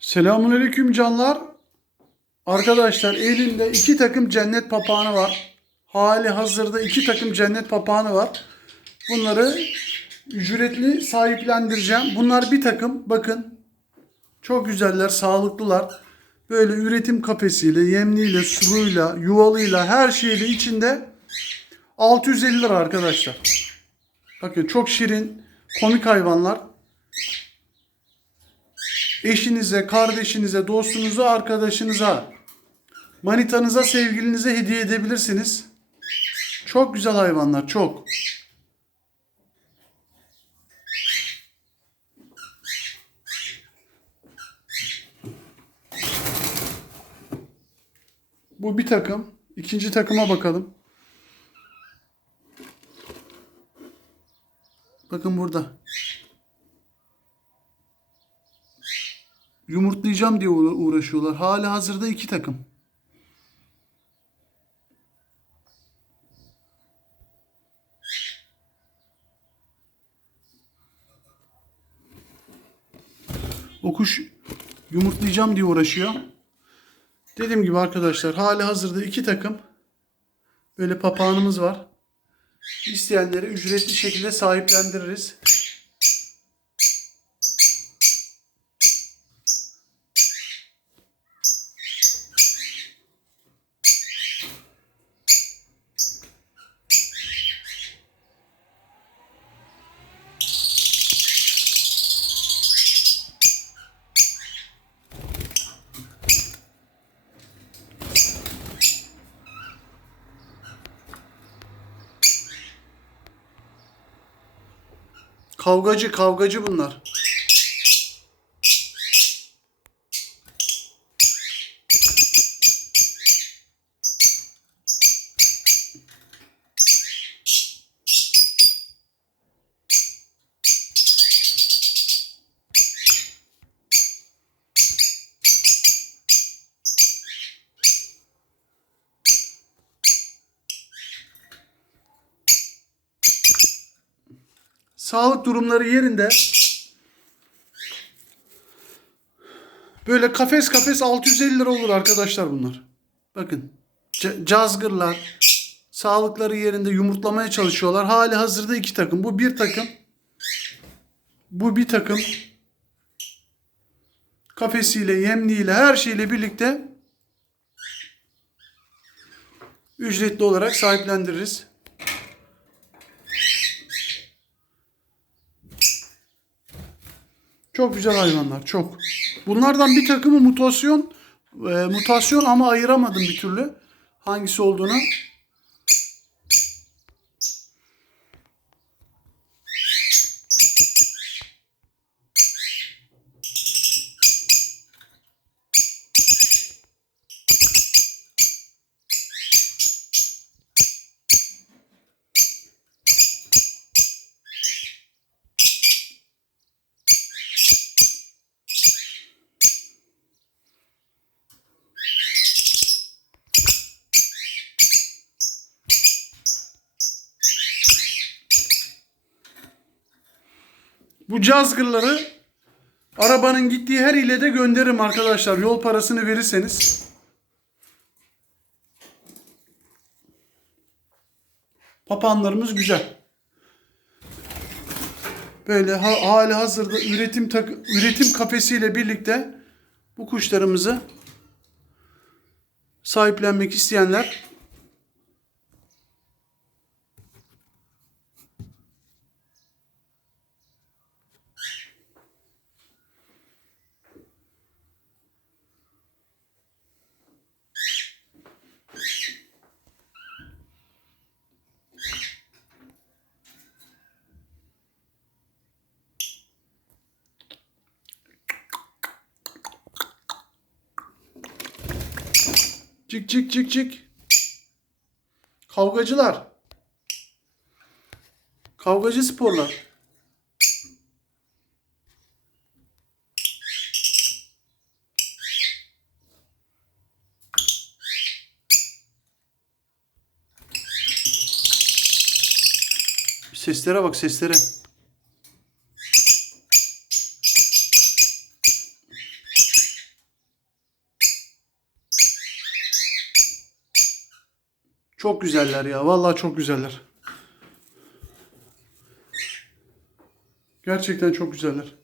Selamünaleyküm canlar. Arkadaşlar elinde iki takım cennet papağanı var. Hali hazırda iki takım cennet papağanı var. Bunları ücretli sahiplendireceğim. Bunlar bir takım. Bakın. Çok güzeller, sağlıklılar. Böyle üretim kafesiyle, yemliyle, suluyla, yuvalıyla, her şeyle içinde 650 lira arkadaşlar. Bakın çok şirin, komik hayvanlar eşinize, kardeşinize, dostunuza, arkadaşınıza, manitanıza, sevgilinize hediye edebilirsiniz. Çok güzel hayvanlar, çok. Bu bir takım. İkinci takıma bakalım. Bakın burada. Yumurtlayacağım diye uğra- uğraşıyorlar. Hali hazırda iki takım. O kuş yumurtlayacağım diye uğraşıyor. Dediğim gibi arkadaşlar hali hazırda iki takım böyle papağanımız var. İsteyenleri ücretli şekilde sahiplendiririz. Kavgacı kavgacı bunlar. Sağlık durumları yerinde. Böyle kafes kafes 650 lira olur arkadaşlar bunlar. Bakın. ca- Cazgırlar. Sağlıkları yerinde yumurtlamaya çalışıyorlar. Hali hazırda iki takım. Bu bir takım. Bu bir takım. Kafesiyle, yemliğiyle, her şeyle birlikte ücretli olarak sahiplendiririz. Çok güzel hayvanlar, çok. Bunlardan bir takımı mutasyon, e, mutasyon ama ayıramadım bir türlü. Hangisi olduğunu. Bu cazgırları arabanın gittiği her ile de gönderirim arkadaşlar. Yol parasını verirseniz. Papağanlarımız güzel. Böyle ha, hali hazırda üretim tak, üretim kafesiyle birlikte bu kuşlarımızı sahiplenmek isteyenler Cik cik cik cik. Kavgacılar. Kavgacı sporlar. Seslere bak seslere. Çok güzeller ya. Vallahi çok güzeller. Gerçekten çok güzeller.